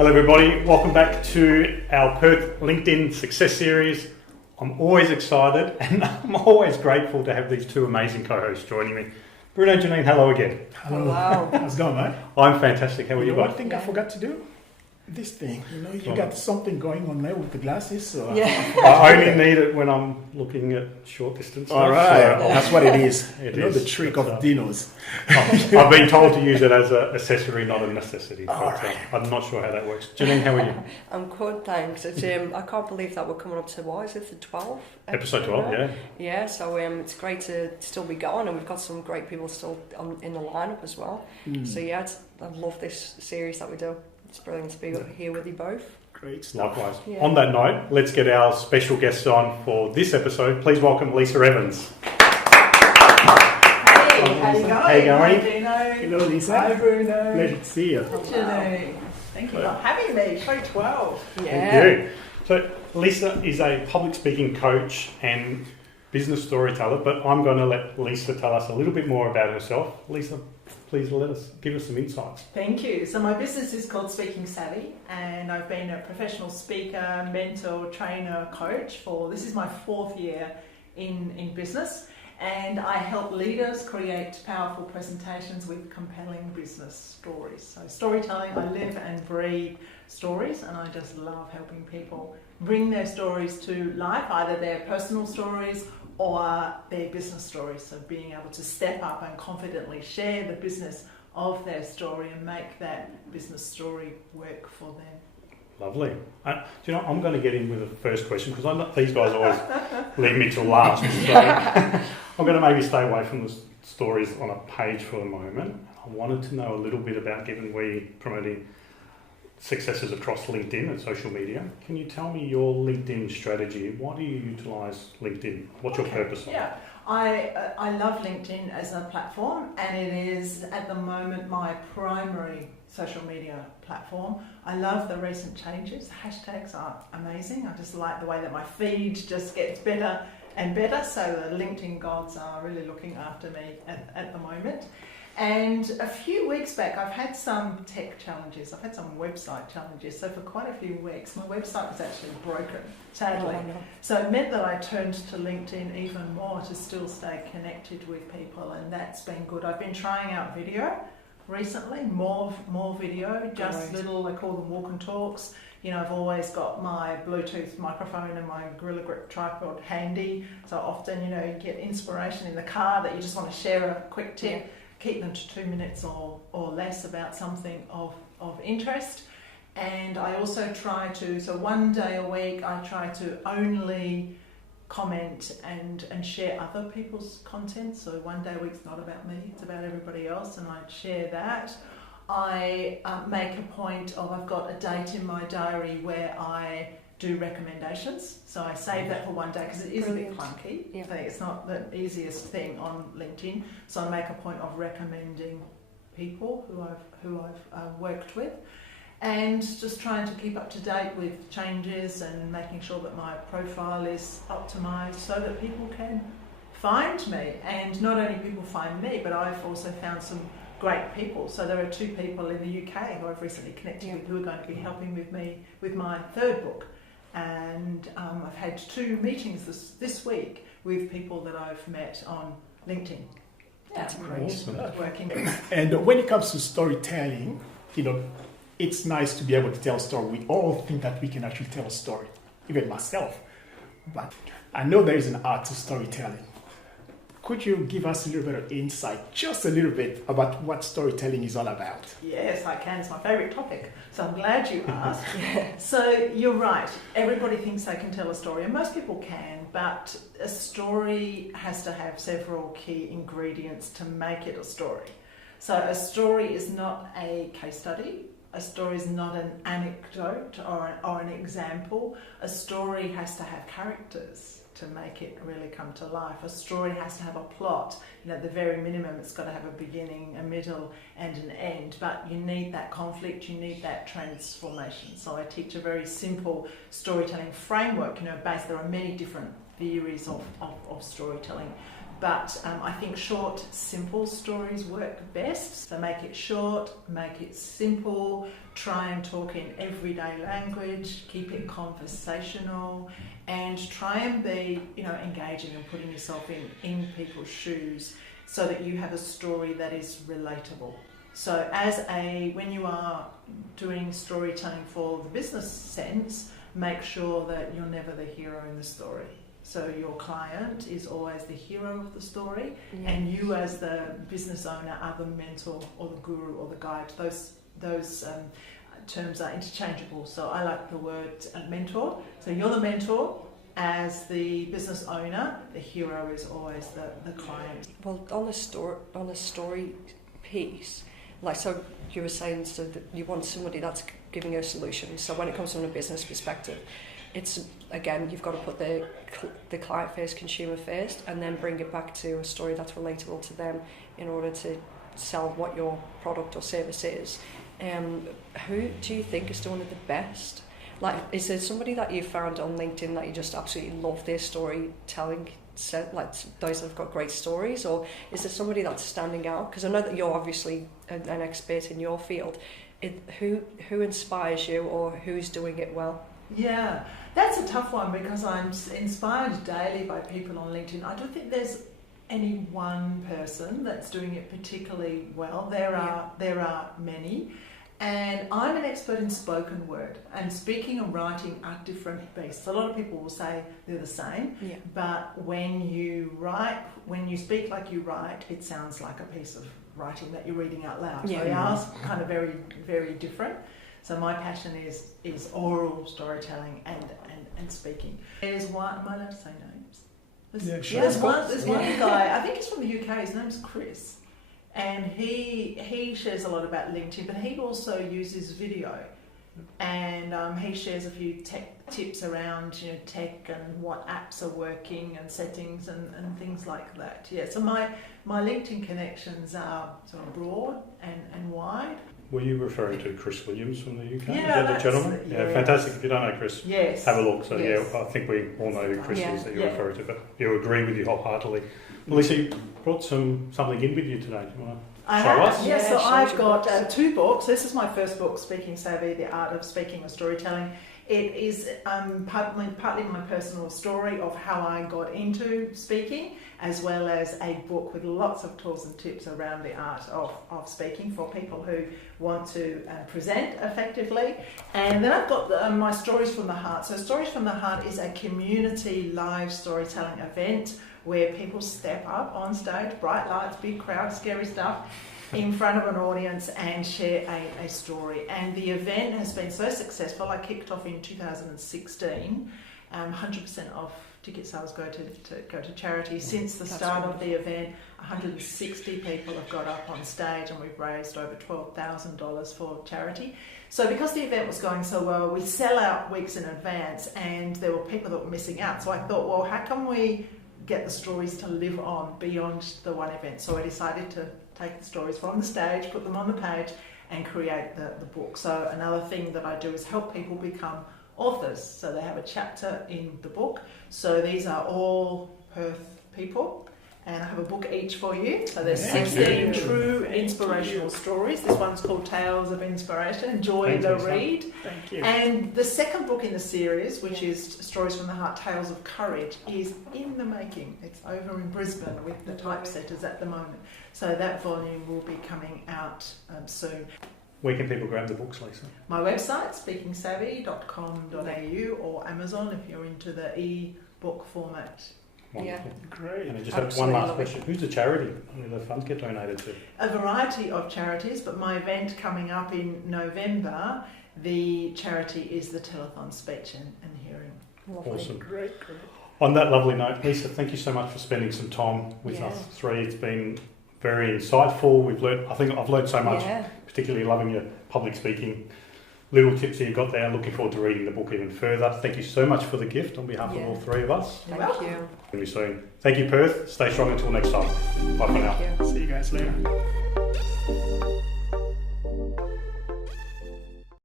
Hello everybody, welcome back to our Perth LinkedIn Success Series. I'm always excited and I'm always grateful to have these two amazing co-hosts joining me. Bruno, Janine, hello again. Hello. How's it going, mate? I'm fantastic. How are you One both? thing I forgot to do? This thing. You got something going on there with the glasses. So I only need it when I'm looking at short distance. All right. So That's what it is. It you know is. the trick of dinos. I've been told to use it as an accessory, not a necessity. All But right. I'm not sure how that works. Janine, how are you? I'm good, thanks. It's, I can't believe that we're coming up to, what is it, the 12th? Episode 12, yeah. Yeah, so it's great to still be going, and we've got some great people still in the lineup as well. So yeah, I love this series that we do. It's brilliant to be here with you both. Great stuff. Likewise. Yeah. On that note, let's get our special guests on for this episode. Please welcome Lisa Evans. Hey, how you going? How you going? Hi, Dino. Hello, Lisa. Hi, Bruno. Pleasure to see you. Hello. Thank you for having me. Show 12. Yeah. Thank you. So Lisa is a public speaking coach and business storyteller, but I'm going to let Lisa tell us a little bit more about herself. Lisa, please give us some insights. Thank you. So my business is called Speaking Savvy, and I've been a professional speaker, mentor, trainer, coach this is my 4th year in business. And I help leaders create powerful presentations with compelling business stories. So storytelling, I live and breathe stories, and I just love helping people bring their stories to life, either their personal stories or their business stories. So being able to step up and confidently share the business of their story and make that business story work for them. Lovely. Do you know, I'm going to get in with the first question because these guys always leave me till last. So I'm going to maybe stay away from the stories on a page for the moment. I wanted to know a little bit about, given we're promoting successes across LinkedIn and social media, can you tell me your LinkedIn strategy? Why do you utilise LinkedIn? What's your purpose of it? Yeah, I love LinkedIn as a platform, and it is at the moment my primary social media platform. I love the recent changes. The hashtags are amazing. I just like the way that my feed just gets better and better. So the LinkedIn gods are really looking after me at the moment. And a few weeks back, I've had some tech challenges. I've had some website challenges. So for quite a few weeks, my website was actually broken, sadly. Oh, no. So it meant that I turned to LinkedIn even more to still stay connected with people, and that's been good. I've been trying out video recently, more video, just little, I call them walk and talks. You know, I've always got my Bluetooth microphone and my Gorilla Grip tripod handy. So often, you know, you get inspiration in the car that you just want to share a quick tip. Yeah. Keep them to 2 minutes or less about something of interest. And I also try to, so one day a week, I try to only comment and share other people's content. So one day a week's not about me, it's about everybody else, and I share that. I make a point of, I've got a date in my diary where I do recommendations. So I save that for one day because it is a bit clunky. Yeah. It's not the easiest thing on LinkedIn. So I make a point of recommending people who I've worked with, and just trying to keep up to date with changes and making sure that my profile is optimized so that people can find me. And not only people find me, but I've also found some great people. So there are 2 people in the UK who I've recently connected with who are going to be helping with me with my 3rd book. And I've had 2 meetings this week with people that I've met on LinkedIn. That's great. Awesome. Working. And when it comes to storytelling, you know, it's nice to be able to tell a story. We all think that we can actually tell a story, even myself. But I know there is an art to storytelling. Could you give us a little bit of insight, just a little bit, about what storytelling is all about? Yes, I can. It's my favourite topic, so I'm glad you asked. So you're right. Everybody thinks they can tell a story, and most people can, but a story has to have several key ingredients to make it a story. So a story is not a case study. A story is not an anecdote or an example. A story has to have characters to make it really come to life. A story has to have a plot. You know, at the very minimum, it's got to have a beginning, a middle, and an end. But you need that conflict, you need that transformation. So I teach a very simple storytelling framework. You know, there are many different theories of storytelling. But I think short, simple stories work best. So make it short, make it simple, try and talk in everyday language, keep it conversational, and try and be, engaging and putting yourself in people's shoes so that you have a story that is relatable. So when you are doing storytelling for the business sense, make sure that you're never the hero in the story. So your client is always the hero of the story, and you as the business owner are the mentor or the guru or the guide. Those terms are interchangeable. So I like the word mentor. So you're the mentor. As the business owner, the hero is always the client. Well, on the story piece, so you were saying, so that you want somebody that's giving you a solution. So when it comes from a business perspective, it's, again, you've got to put the client first, consumer first, and then bring it back to a story that's relatable to them in order to sell what your product or service is. Who do you think is doing it the best? Is there somebody that you found on LinkedIn that you just absolutely love their storytelling, those that have got great stories, or is there somebody that's standing out? Because I know that you're obviously an expert in your field. Who inspires you, or who's doing it well? Yeah, that's a tough one because I'm inspired daily by people on LinkedIn. I don't think there's any one person that's doing it particularly well. There are many. And I'm an expert in spoken word, and speaking and writing are different beasts. A lot of people will say they're the same, but when you speak like you write, it sounds like a piece of writing that you're reading out loud. So they are kind of very, very different. So my passion is oral storytelling and speaking. There's one, am I allowed to say names? There's one guy, I think he's from the UK, his name's Chris. And he shares a lot about LinkedIn, but he also uses video, and he shares a few tech tips around tech and what apps are working and settings and things like that. Yeah, so my LinkedIn connections are sort of broad and wide. Were you referring to Chris Williams from the UK? Yeah, is that the gentleman? Yeah, fantastic. If you don't know Chris, have a look. So I think we all know who Chris is that you're referring to, but you agree with you wholeheartedly. Melissa, you brought something in with you today. Do you want to show us? Yes, so I've got 2 books. This is my first book, Speaking Savvy, The Art of Speaking or Storytelling. It is partly my personal story of how I got into speaking, as well as a book with lots of tools and tips around the art of speaking for people who want to present effectively. And then I've got my Stories from the Heart. So Stories from the Heart is a community live storytelling event where people step up on stage, bright lights, big crowd, scary stuff, in front of an audience and share a story. And the event has been so successful. I kicked off in 2016. 100% of ticket sales go to charity. Since the start of the event, 160 people have got up on stage, and we've raised over $12,000 for charity. So because the event was going so well, we sell out weeks in advance, and there were people that were missing out. So I thought, well, how can we get the stories to live on beyond the one event? So I decided to take the stories from the stage, put them on the page, and create the book. So another thing that I do is help people become authors. So they have a chapter in the book. So these are all Perth people, and I have a book each for you. So there's 16 true inspirational stories. This one's called Tales of Inspiration. Enjoy the read. Thank you. And the second book in the series, which is Stories from the Heart, Tales of Courage, is in the making. It's over in Brisbane with the typesetters at the moment. So that volume will be coming out soon. Where can people grab the books, Lisa? My website, speakingsavvy.com.au, or Amazon if you're into the e-book format. Wonderful. Yeah. Great. And I just have one last question. Who's the charity the funds get donated to? A variety of charities, but my event coming up in November, the charity is the Telethon Speech and Hearing. Lovely. Awesome. Great. On that lovely note, Lisa, thank you so much for spending some time with us three. It's been very insightful. I think I've learned so much, particularly loving your public speaking. Little tips that you've got there. Looking forward to reading the book even further. Thank you so much for the gift on behalf of all three of us. Thank you. See you soon. Thank you, Perth. Stay strong until next time. Bye for now. See you guys later.